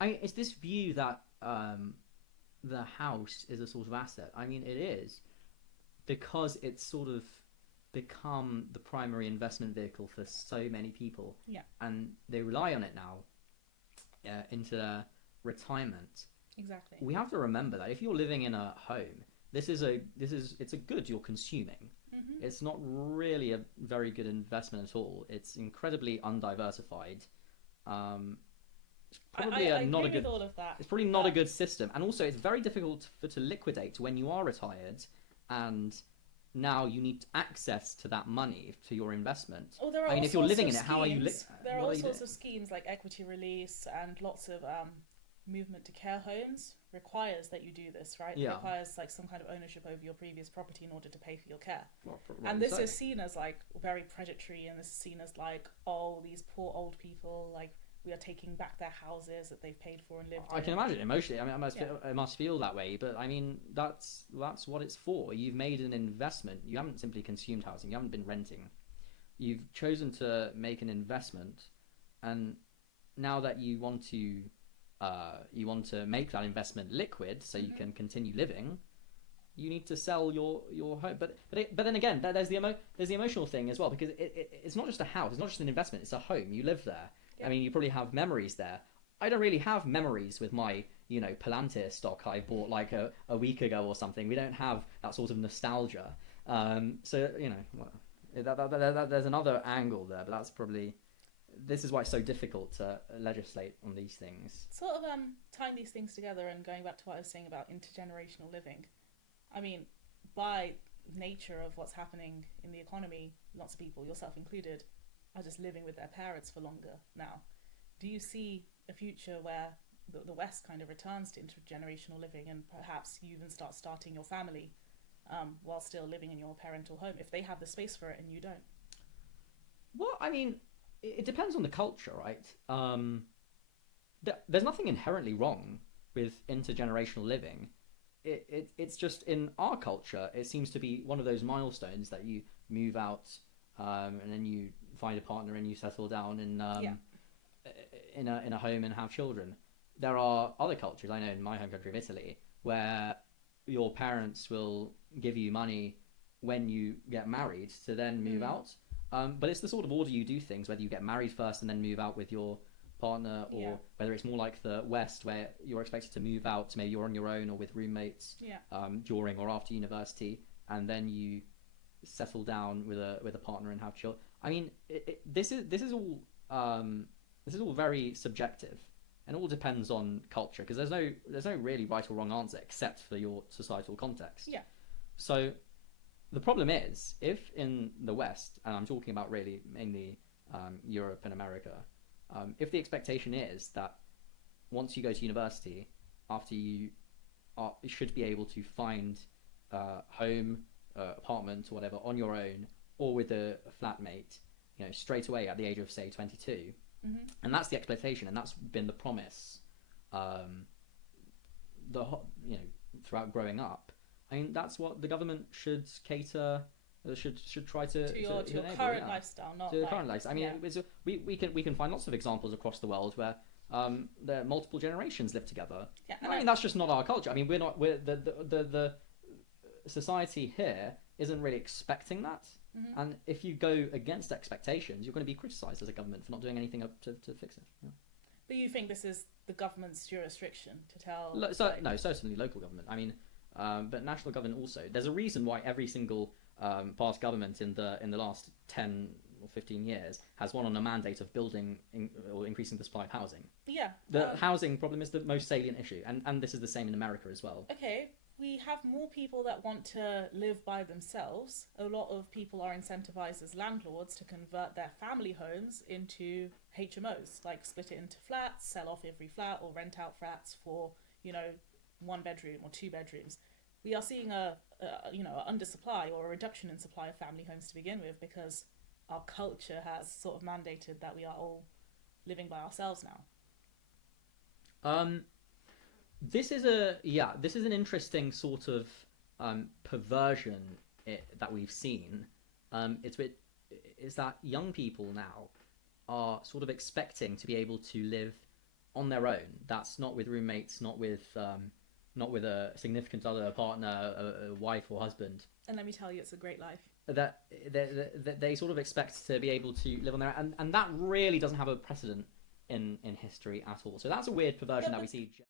it's this view that the house is a sort of asset. I mean, it is because it's sort of become the primary investment vehicle for so many people, Yeah, and they rely on it now into their retirement. exactly. We have to remember that if you're living in a home, it's a good you're consuming. Hmm. It's not really a very good investment at all. It's incredibly undiversified. Um, it's probably I not a agree with good. all of that, It's probably not a but good system, and also it's very difficult to liquidate when you are retired, and now you need access to that money to your investment. oh, there are I mean, all if you're sorts living of in it, how are you? schemes. There are What all are you doing? sorts of schemes like equity release and lots of movement to care homes requires that you do this, right? It Yeah, requires like some kind of ownership over your previous property in order to pay for your care. well, And rightly this so. is seen as like very predatory, and this is seen as like, oh, these poor old people, like we are taking back their houses that they've paid for and lived I can in. imagine emotionally. I mean, Yeah, it must feel that way. But I mean, that's what it's for. You've made an investment. You haven't simply consumed housing. You haven't been renting. You've chosen to make an investment, and now that you want to make that investment liquid so you mm-hmm. can continue living, you need to sell your home. But then again, there's the emotional thing as well, because it's not just a house. It's not just an investment. It's a home. You live there. I Yeah. mean, you probably have memories there. I don't really have memories with my Palantir stock I bought like a week ago or something. We don't have that sort of nostalgia. So well, there's another angle there, but that's probably this is why it's so difficult to legislate on these things. Sort of tying these things together and going back to what I was saying about intergenerational living. I mean, by nature of what's happening in the economy, lots of people, yourself included, are just living with their parents for longer now. Do you see a future where the West kind of returns to intergenerational living, and perhaps you even starting your family while still living in your parental home if they have the space for it and you don't? Well, I mean, it depends on the culture, right? There's nothing inherently wrong with intergenerational living. It's just in our culture, it seems to be one of those milestones that you move out, and then you find a partner and you settle down Yeah, in a home and have children. There are other cultures I know in my home country of Italy where your parents will give you money when you get married to then move mm, out. But it's the sort of order you do things, whether you get married first and then move out with your partner, yeah, or whether it's more like the West where you're expected to move out, maybe you're on your own or with roommates yeah. during or after university, and then you settle down with a partner and have children. I mean, this is all very subjective, and it all depends on culture because there's no really right or wrong answer except for your societal context. Yeah. So the problem is if in the West, and I'm talking about really mainly Europe and America, if the expectation is that once you go to university, after you should be able to find home, apartment, or whatever on your own or with a flatmate, straight away at the age of say 22, Mm-hmm. and that's the expectation, and that's been the promise, um, the you know throughout growing up. I mean, that's what the government should cater, should try To to your enable. current Yeah, lifestyle, not to the like, current life. I mean, yeah, we can find lots of examples across the world where the multiple generations live together. yeah, And I mean, that's just not our culture. I mean, we're the society here isn't really expecting that. mm-hmm. And if you go against expectations, you're going to be criticised as a government for not doing anything up to fix it. Yeah. But you think this is the government's jurisdiction to tell, like, No, certainly local government. I mean, but national government also. There's a reason why every single past government in the last 10 or 15 years has won on a mandate of building or increasing the supply of housing. yeah, The housing problem is the most salient issue, and this is the same in America as well. okay, we have more people that want to live by themselves. A lot of people are incentivized as landlords to convert their family homes into HMOs, like split it into flats, sell off every flat, or rent out flats for, you know, 1 bedroom or 2 bedrooms. We are seeing a undersupply or a reduction in supply of family homes to begin with because our culture has sort of mandated that we are all living by ourselves now. Um, this is an interesting sort of perversion that we've seen. It's with is that young people now are sort of expecting to be able to live on their own. That's not with roommates, not with a significant other, a partner, a wife or husband. And let me tell you, it's a great life. That they sort of expect to be able to live on their own, and that really doesn't have a precedent in history at all. So that's a weird perversion Yeah, that we see.